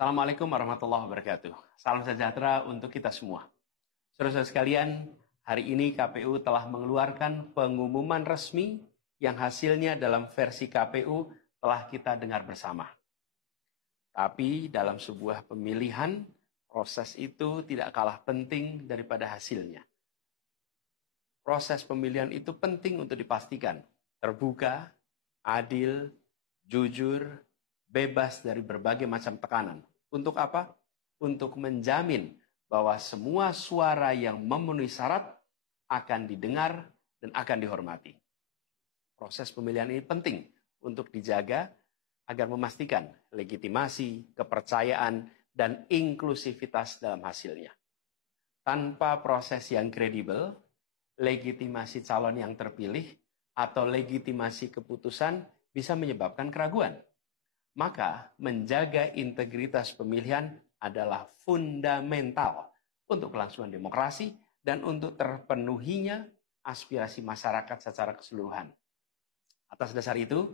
Assalamualaikum warahmatullahi wabarakatuh. Salam sejahtera untuk kita semua. Saudara-saudara sekalian, hari ini KPU telah mengeluarkan pengumuman resmi yang hasilnya dalam versi KPU telah kita dengar bersama. Tapi dalam sebuah pemilihan, proses itu tidak kalah penting daripada hasilnya. Proses pemilihan itu penting untuk dipastikan terbuka, adil, jujur, bebas dari berbagai macam tekanan. Untuk apa? Untuk menjamin bahwa semua suara yang memenuhi syarat akan didengar dan akan dihormati. Proses pemilihan ini penting untuk dijaga agar memastikan legitimasi, kepercayaan, dan inklusivitas dalam hasilnya. Tanpa proses yang kredibel, legitimasi calon yang terpilih atau legitimasi keputusan bisa menyebabkan keraguan. Maka menjaga integritas pemilihan adalah fundamental untuk kelangsungan demokrasi dan untuk terpenuhinya aspirasi masyarakat secara keseluruhan. Atas dasar itu,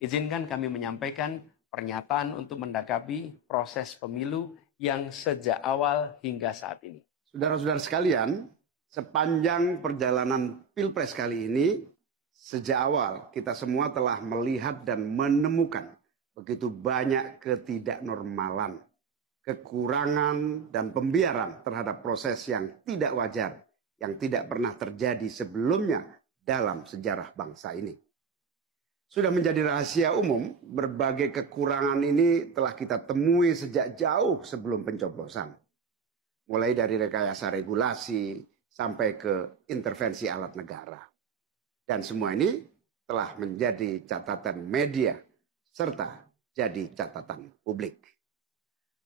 izinkan kami menyampaikan pernyataan untuk mendakapi proses pemilu yang sejak awal hingga saat ini. Saudara-saudara sekalian, sepanjang perjalanan Pilpres kali ini, sejak awal kita semua telah melihat dan menemukan begitu banyak ketidaknormalan, kekurangan, dan pembiaran terhadap proses yang tidak wajar, yang tidak pernah terjadi sebelumnya dalam sejarah bangsa ini. Sudah menjadi rahasia umum, berbagai kekurangan ini telah kita temui sejak jauh sebelum pencoblosan. Mulai dari rekayasa regulasi sampai ke intervensi alat negara. Dan semua ini telah menjadi catatan media serta jadi catatan publik.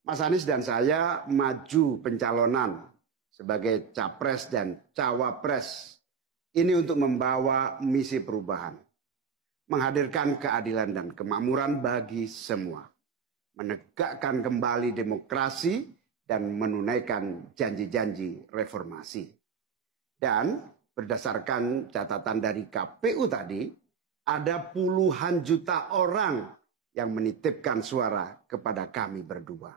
Mas Anies dan saya maju pencalonan sebagai capres dan cawapres ini untuk membawa misi perubahan. Menghadirkan keadilan dan kemakmuran bagi semua. Menegakkan kembali demokrasi dan menunaikan janji-janji reformasi. Dan berdasarkan catatan dari KPU tadi, ada puluhan juta orang yang menitipkan suara kepada kami berdua.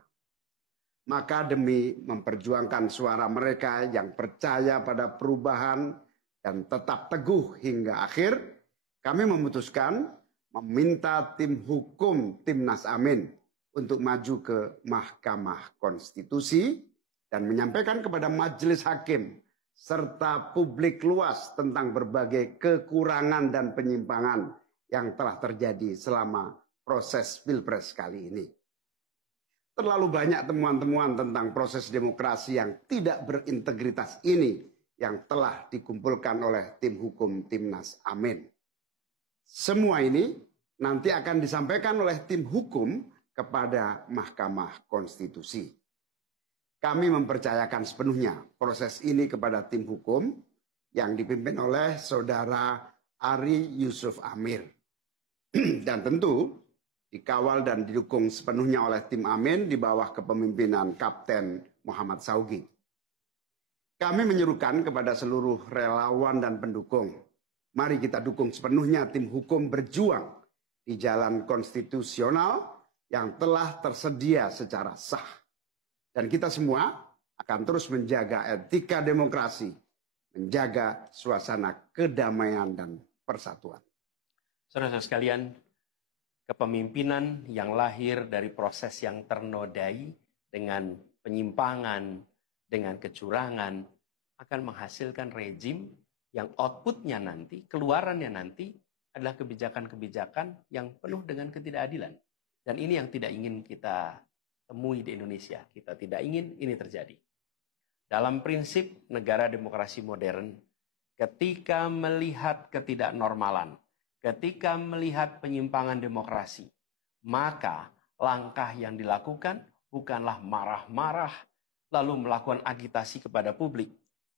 Maka demi memperjuangkan suara mereka yang percaya pada perubahan dan tetap teguh hingga akhir, kami memutuskan meminta tim hukum Timnas Amin untuk maju ke Mahkamah Konstitusi dan menyampaikan kepada majelis hakim serta publik luas tentang berbagai kekurangan dan penyimpangan yang telah terjadi selama proses Pilpres kali ini. Terlalu banyak temuan-temuan tentang proses demokrasi yang tidak berintegritas ini yang telah dikumpulkan oleh tim hukum Timnas Amin. Semua ini nanti akan disampaikan oleh tim hukum kepada Mahkamah Konstitusi. Kami mempercayakan sepenuhnya proses ini kepada tim hukum yang dipimpin oleh Saudara Ari Yusuf Amir. Dan tentu dikawal dan didukung sepenuhnya oleh tim Amin di bawah kepemimpinan Kapten Muhammad Saugi. Kami menyerukan kepada seluruh relawan dan pendukung, mari kita dukung sepenuhnya tim hukum berjuang di jalan konstitusional yang telah tersedia secara sah. Dan kita semua akan terus menjaga etika demokrasi, menjaga suasana kedamaian dan persatuan. Saudara-saudara sekalian, kepemimpinan yang lahir dari proses yang ternodai dengan penyimpangan, dengan kecurangan, akan menghasilkan rejim yang outputnya nanti, keluarannya nanti adalah kebijakan-kebijakan yang penuh dengan ketidakadilan. Dan ini yang tidak ingin kita temui di Indonesia. Kita tidak ingin ini terjadi. Dalam prinsip negara demokrasi modern, ketika melihat ketidaknormalan, ketika melihat penyimpangan demokrasi, maka langkah yang dilakukan bukanlah marah-marah lalu melakukan agitasi kepada publik.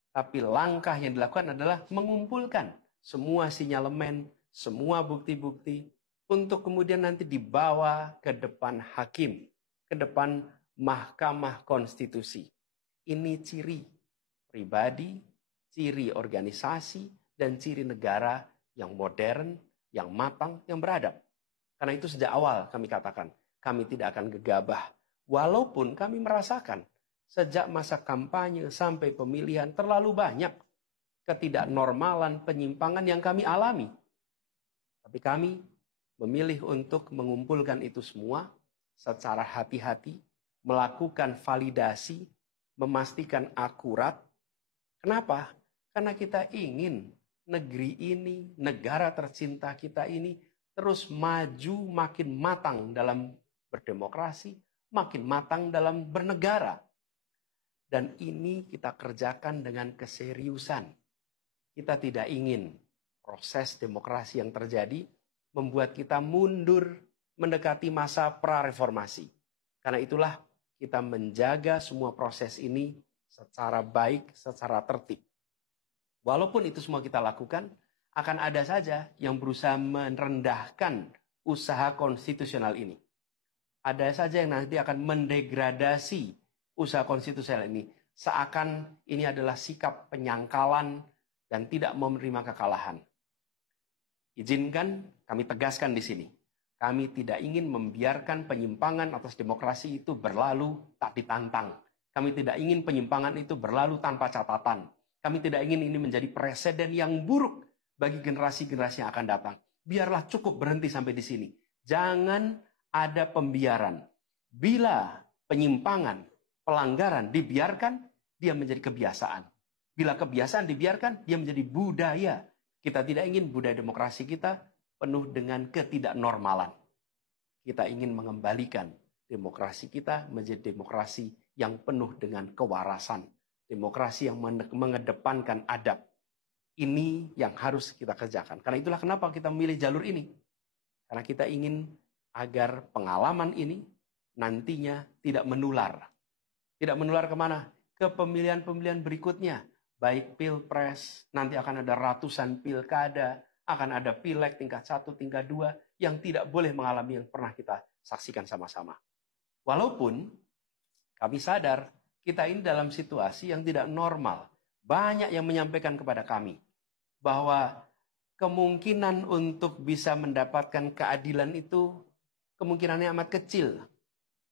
Tapi langkah yang dilakukan adalah mengumpulkan semua sinyalemen, semua bukti-bukti untuk kemudian nanti dibawa ke depan hakim, ke depan Mahkamah Konstitusi. Ini ciri pribadi, ciri organisasi, dan ciri negara yang modern, yang matang, yang beradab. Karena itu sejak awal kami katakan, kami tidak akan gegabah Walaupun kami merasakan sejak masa kampanye sampai pemilihan terlalu banyak ketidaknormalan, penyimpangan yang kami alami. Tapi kami memilih untuk mengumpulkan itu semua secara hati-hati, melakukan validasi, memastikan akurat. Kenapa? Karena kita ingin negeri ini, negara tercinta kita ini terus maju makin matang dalam berdemokrasi, makin matang dalam bernegara. Dan ini kita kerjakan dengan keseriusan. Kita tidak ingin proses demokrasi yang terjadi membuat kita mundur mendekati masa prareformasi. Karena itulah kita menjaga semua proses ini secara baik, secara tertib. Walaupun itu semua kita lakukan, akan ada saja yang berusaha merendahkan usaha konstitusional ini. Ada saja yang nanti akan mendegradasi usaha konstitusional ini. Seakan ini adalah sikap penyangkalan dan tidak mau menerima kekalahan. Izinkan kami tegaskan di sini. Kami tidak ingin membiarkan penyimpangan atas demokrasi itu berlalu tak ditantang. Kami tidak ingin penyimpangan itu berlalu tanpa catatan. Kami tidak ingin ini menjadi presiden yang buruk bagi generasi-generasi yang akan datang. Biarlah cukup berhenti sampai di sini. Jangan ada pembiaran. Bila penyimpangan, pelanggaran dibiarkan, dia menjadi kebiasaan. Bila kebiasaan dibiarkan, dia menjadi budaya. Kita tidak ingin budaya demokrasi kita penuh dengan ketidaknormalan. Kita ingin mengembalikan demokrasi kita menjadi demokrasi yang penuh dengan kewarasan. Demokrasi yang mengedepankan adab. Ini yang harus kita kerjakan. Karena itulah kenapa kita memilih jalur ini. Karena kita ingin agar pengalaman ini nantinya tidak menular. Tidak menular kemana? Ke pemilihan-pemilihan berikutnya. Baik pilpres, nanti akan ada ratusan pilkada, akan ada pileg tingkat 1, tingkat 2, yang tidak boleh mengalami yang pernah kita saksikan sama-sama. Walaupun kami sadar, kita ini dalam situasi yang tidak normal. Banyak yang menyampaikan kepada kami bahwa kemungkinan untuk bisa mendapatkan keadilan itu kemungkinannya amat kecil.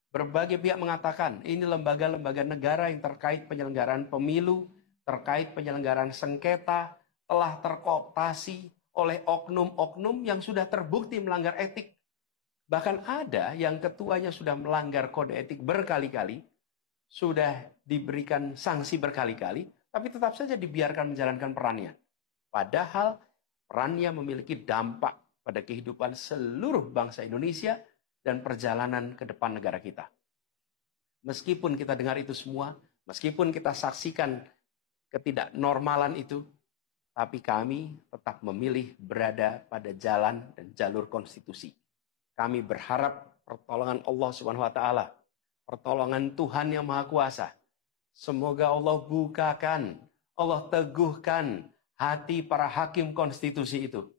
Berbagai pihak mengatakan ini lembaga-lembaga negara yang terkait penyelenggaraan pemilu, terkait penyelenggaraan sengketa, telah terkooptasi oleh oknum-oknum yang sudah terbukti melanggar etik. Bahkan ada yang ketuanya sudah melanggar kode etik berkali-kali, sudah diberikan sanksi berkali-kali, tapi tetap saja dibiarkan menjalankan perannya. Padahal perannya memiliki dampak pada kehidupan seluruh bangsa Indonesia dan perjalanan ke depan negara kita. Meskipun kita dengar itu semua, meskipun kita saksikan ketidaknormalan itu, tapi kami tetap memilih berada pada jalan dan jalur konstitusi. Kami berharap pertolongan Allah Subhanahu wa taala, pertolongan Tuhan yang Maha Kuasa. Semoga Allah bukakan, Allah teguhkan hati para hakim konstitusi itu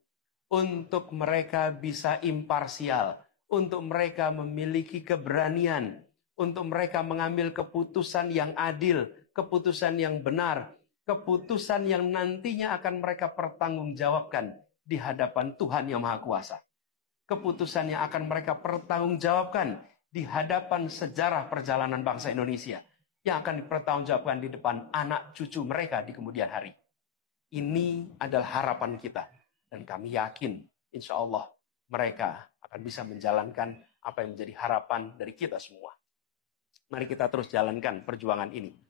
untuk mereka bisa imparsial, untuk mereka memiliki keberanian, untuk mereka mengambil keputusan yang adil, keputusan yang benar, keputusan yang nantinya akan mereka pertanggungjawabkan di hadapan Tuhan yang Maha Kuasa. Keputusan yang akan mereka pertanggungjawabkan di hadapan sejarah perjalanan bangsa Indonesia, yang akan dipertanggungjawabkan di depan anak cucu mereka di kemudian hari. Ini adalah harapan kita. Dan kami yakin, insya Allah, mereka akan bisa menjalankan apa yang menjadi harapan dari kita semua. Mari kita terus jalankan perjuangan ini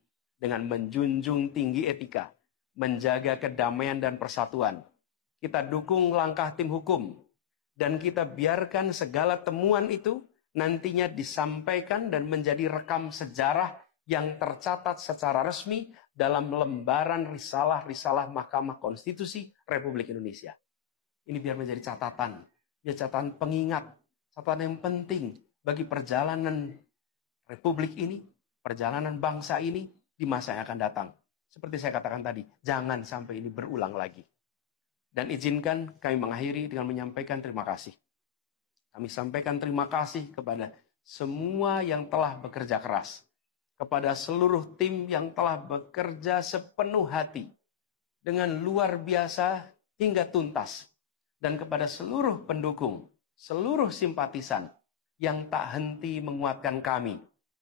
dengan menjunjung tinggi etika, menjaga kedamaian dan persatuan. Kita dukung langkah tim hukum, dan kita biarkan segala temuan itu nantinya disampaikan dan menjadi rekam sejarah yang tercatat secara resmi dalam lembaran risalah-risalah Mahkamah Konstitusi Republik Indonesia. Ini biar menjadi catatan, biar catatan pengingat, catatan yang penting bagi perjalanan Republik ini, perjalanan bangsa ini di masa yang akan datang. Seperti saya katakan tadi, jangan sampai ini berulang lagi. Dan izinkan kami mengakhiri dengan menyampaikan terima kasih. Kami sampaikan terima kasih kepada semua yang telah bekerja keras. Kepada seluruh tim yang telah bekerja sepenuh hati. Dengan luar biasa hingga tuntas. Dan kepada seluruh pendukung, seluruh simpatisan yang tak henti menguatkan kami